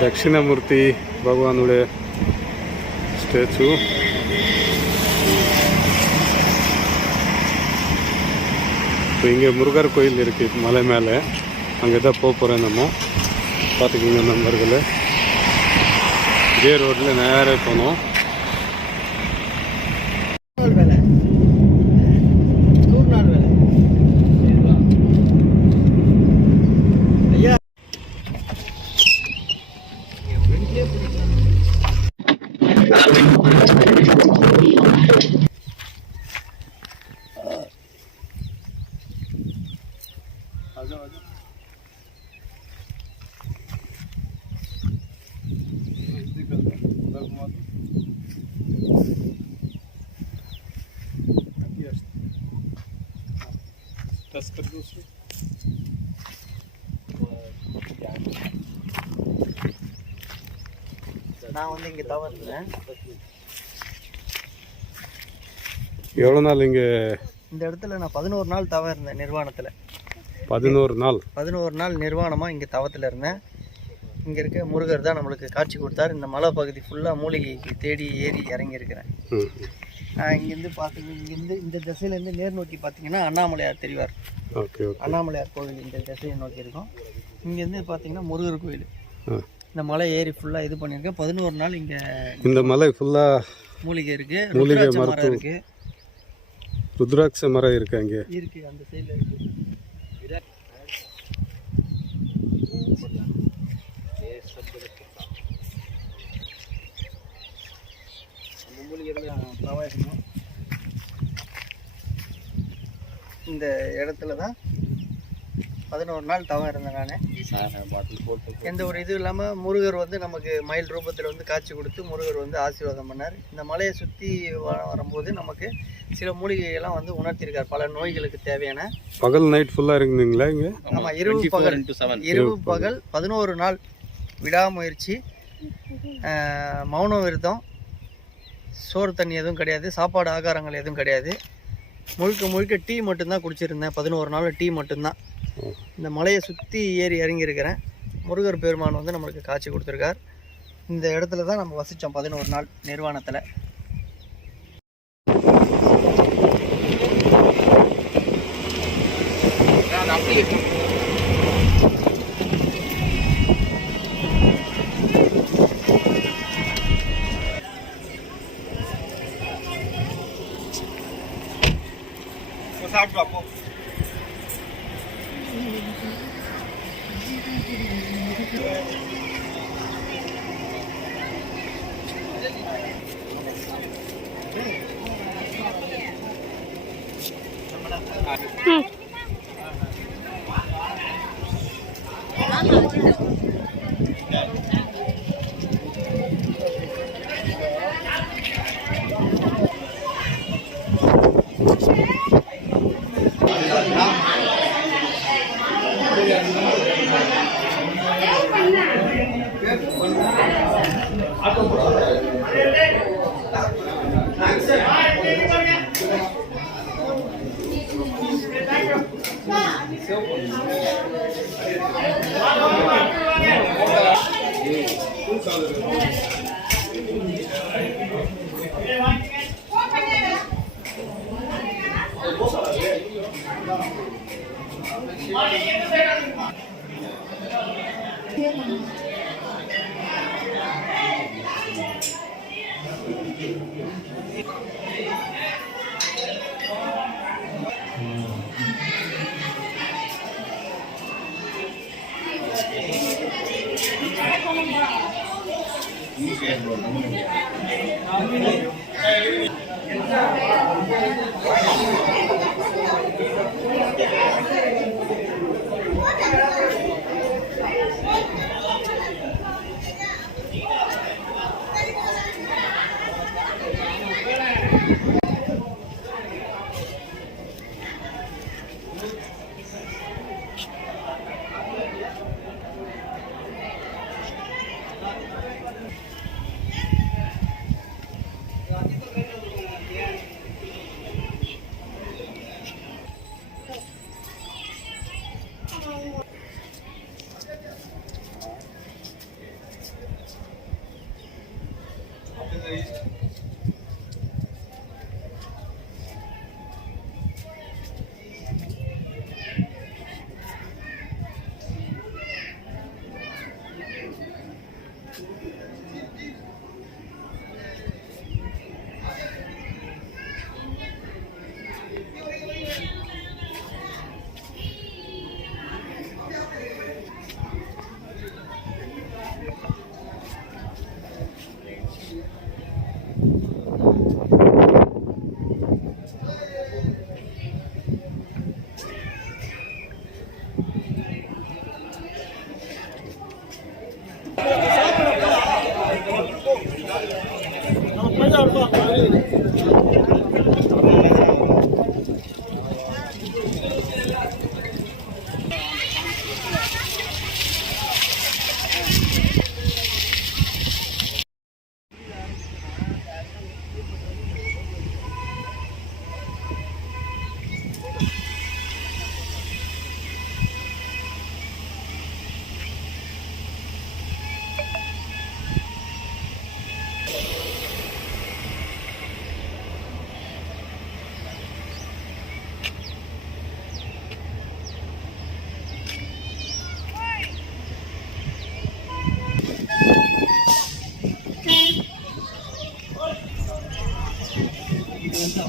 தட்சிணாமூர்த்தி பகவானுடைய ஸ்டாச்சு. இப்போ இங்கே முருகர் கோயில் இருக்குது மலை மேலே. அங்கே தான் போகிறேன் நம்ம. பார்த்துக்கிங்க நண்பர்களே, இதே ரோட்டில் நேராக போனோம். நான் வந்து இங்கே தவறுறேன். எவ்வளோ நாள் இங்கே இந்த இடத்துல நான் 11 நாள் தவ இருந்தேன் நிர்வாணத்தில். 11 நாள் நிர்வாணமாக இங்கே தவத்தில் இருந்தேன். இங்கே இருக்க முருகர் தான் நம்மளுக்கு காட்சி கொடுத்தார். இந்த மலை பகுதி ஃபுல்லாக மூலிகைக்கு தேடி ஏறி இறங்கியிருக்கிறேன். இங்கேருந்து பார்த்தீங்கன்னா இங்கேருந்து இந்த திசையிலேருந்து நேர் நோக்கி பார்த்தீங்கன்னா அண்ணாமலையார் தெரிவார். அண்ணாமலையார் கோவில் இந்த திசையை நோக்கி இருக்கும். இங்கேருந்து பார்த்தீங்கன்னா முருகர் கோவில். இந்த மலை ஏறி ஃபுல்லாக இது பண்ணியிருக்கேன். 11 நாள் இங்கே இந்த மலை ஃபுல்லாக மூலிகை இருக்குது. மூலிகை மரம் இருக்குது. ருத்ராட்ச மரம் இருக்குது. அங்கே இருக்குது, அந்த சைடில் இருக்குது. இந்த இடத்துல தான் 11 நாள் தவம் இருந்தேன் நான். எந்த ஒரு இது இல்லாமல் முருகர் வந்து நமக்கு மயில் ரூபத்தில் வந்து காட்சி கொடுத்து முருகர் வந்து ஆசீர்வாதம் பண்ணார். இந்த மலையை சுற்றி வரும்போது நமக்கு சில மூலிகைகள்லாம் வந்து உணர்த்தியிருக்கார். பல நோய்களுக்கு தேவையான. பகல் நைட் ஃபுல்லாக இருக்குங்களா இங்கே? ஆமாம், இரவு பகல் 11 நாள் விடாமுயற்சி, மௌன விரதம், சோறு தண்ணி எதுவும் கிடையாது, சாப்பாடு ஆகாரங்கள் எதுவும் கிடையாது. முழுக்க டீ மட்டும்தான் குடிச்சிருந்தேன். 11 நாள் டீ மட்டும்தான். இந்த மலையை சுற்றி ஏறி இறங்கியிருக்கிறேன். முருகர் பெருமான் வந்து நம்மளுக்கு காட்சி கொடுத்துருக்கார். இந்த இடத்துல தான் நம்ம வசித்தோம் 11 நாள் நிர்வாணத்தில். சாப்பிட்டு அப்போ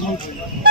நைட்